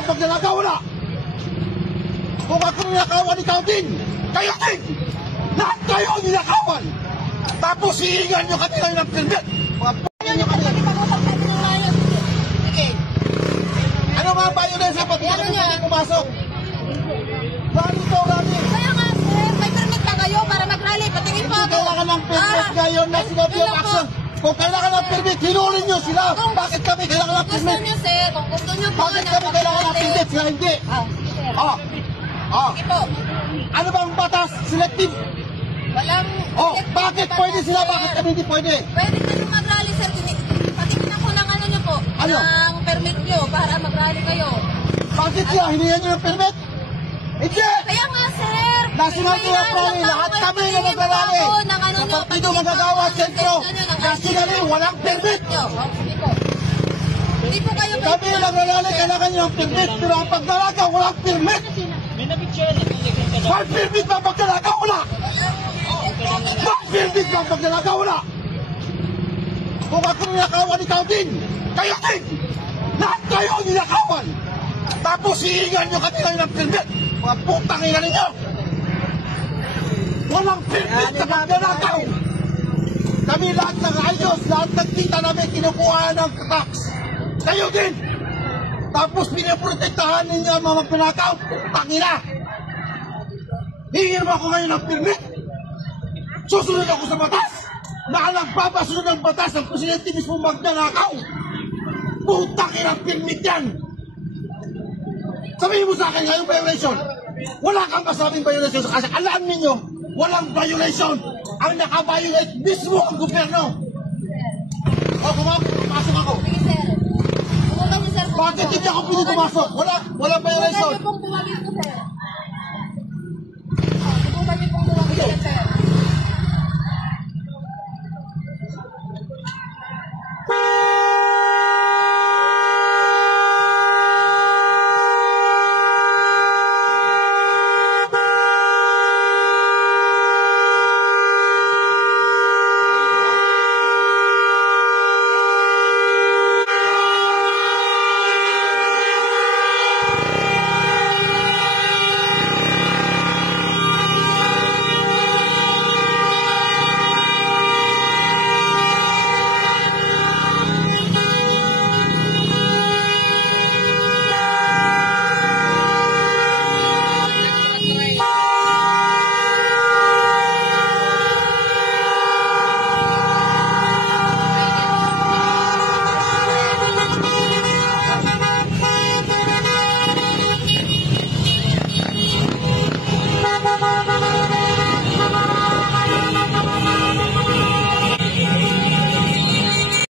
ang pagnanakaw, wala. Kung ako ninakawan, ikaw din. Kayo din. Lahat kayo ang ninakawan. Tapos hihingan nyo kami ngayon ng permit. Mga p***yan nyo kami. Sige. Ano mga violence sa pati kami pwede pumasok? Rally to, rally. Kaya nga, sir, may permit na kayo para mag-rally. Patingin po ako. Kailangan ng permit ngayon na sinabi ang action. Kung kailangan ng permit, hinulin nyo sila. Bakit kami kailangan ng Gusto permit? nyo, sir. Kung gusto nyo po. Bakit kami kailangan ng permit? Sila hindi. Sige, sir. Sige po. Ano bang batas? Selective. Walang... Bakit pwede sila? Bakit kami hindi pwede? Pwede kayo mag-rally, sir. Patingin ako ng ano nyo po. Ano? Ng permit nyo para mag-rally kayo. Bakit sila? Hinihan nyo ng permit? Hindi! Kaya nga, sir. National Kaya Proni, lahat kami na naglalari. Sa Partido Magagawa Sentro, nationally, walang permit. Hindi po kayo Kami na naglalari, kailangan nyo ng permit. Pero ang paglalagaw, walang permit. May permit ba ang paglalagaw? Wala. May permit ba ang paglalagaw? Wala. Kung ako ninakawan, ikaw din. Kayo din. Lahat kayo ang ninakawan. Tapos hihingan nyo kami ngayon ng permit. Mga putang ina ninyo. Walang permit na magnanakaw. Kami lahat ng ayos, lahat ng kita namin kinukuha ng tax. Kayo din. Tapos pinaprotektahan ninyo ang mga magnanakaw. Tangina. Hingin mo ako ngayon ng permit. Susunod ako sa batas. Nagbabasunod ng batas ang presidente mismo magnanakaw. Putang ina permit yan. Sabihin mo sa akin ngayong violation. Wala kang masabing violation kasi alam ninyo, walang violation. Ang nakaviolate mismo ang gobyerno. Pumasok ako. Sige, sir. Pumunta niyo, sir. Bakit hindi ako pwede pumasok? Walang violation. Pwede pong tumawid ko, sir.